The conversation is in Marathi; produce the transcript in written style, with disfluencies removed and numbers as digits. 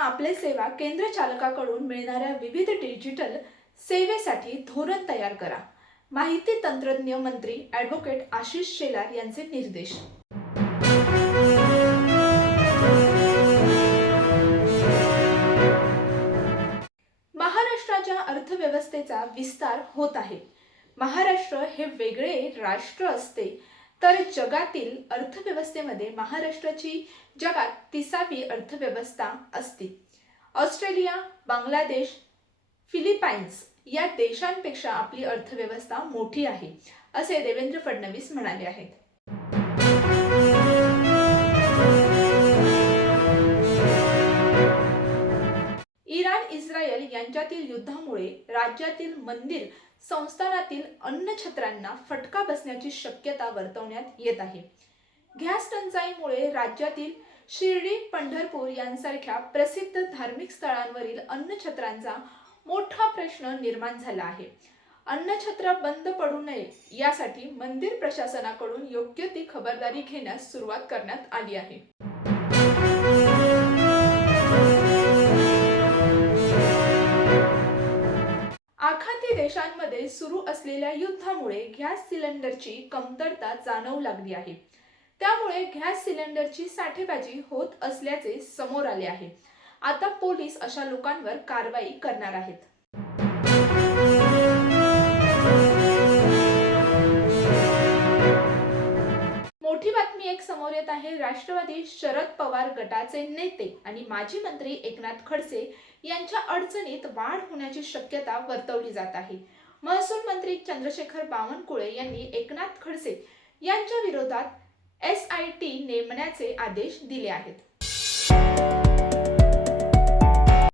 आपले सेवा केंद्र चालकाकडून मिळणाऱ्या विविध डिजिटल सेवेसाठी धोरण तयार करा. माहिती तंत्रज्ञ मंत्री ॲडव्होकेट आशिष शेलार यांचे निर्देश. महाराष्ट्राच्या अर्थव्यवस्थेचा विस्तार होत आहे. महाराष्ट्र हे वेगळे राष्ट्र असते तर जगातील अर्थव्यवस्थेमध्ये महाराष्ट्राची जगात 30वी अर्थव्यवस्था असते. ऑस्ट्रेलिया, बांगलादेश, फिलिपाईन्स या देशांपेक्षा आपली अर्थव्यवस्था मोठी आहे, असे देवेंद्र फडणवीस म्हणाले आहेत. इस्रायल यांच्यातील युद्धामुळे राज्यातील मंदिर संस्थानातील अन्नछत्रांना फटका बसण्याची शक्यता वर्तवण्यात येत आहे. गॅस टंचाईमुळे राज्यातील शिर्डी, पंढरपूर यांसारख्या प्रसिद्ध धार्मिक स्थळांवरील अन्नछत्रांचा मोठा प्रश्न निर्माण झाला आहे. अन्नछत्र बंद पडू नये यासाठी मंदिर प्रशासनाकडून योग्य ती खबरदारी घेण्यास सुरुवात करण्यात आली आहे. आखाती देशांमध्ये सुरू असलेल्या युद्धामुळे गॅस सिलेंडरची कमतरता जाणवू लागली आहे. त्यामुळे गॅस सिलेंडरची साठेबाजी होत असल्याचे समोर आले आहे. आता पोलीस अशा लोकांवर कारवाई करणार आहेत. मोठी बातमी एक समोर येत आहे. राष्ट्रवादी शरद पवार गटाचे नेते आणि माजी मंत्री एकनाथ खडसे यांच्या अडचणीत वाढ होण्याची शक्यता वर्तवली जात आहे. महसूल मंत्री चंद्रशेखर बावनकुळे यांनी एकनाथ खडसे यांच्या विरोधात SIT नेमण्याचे आदेश दिले आहेत.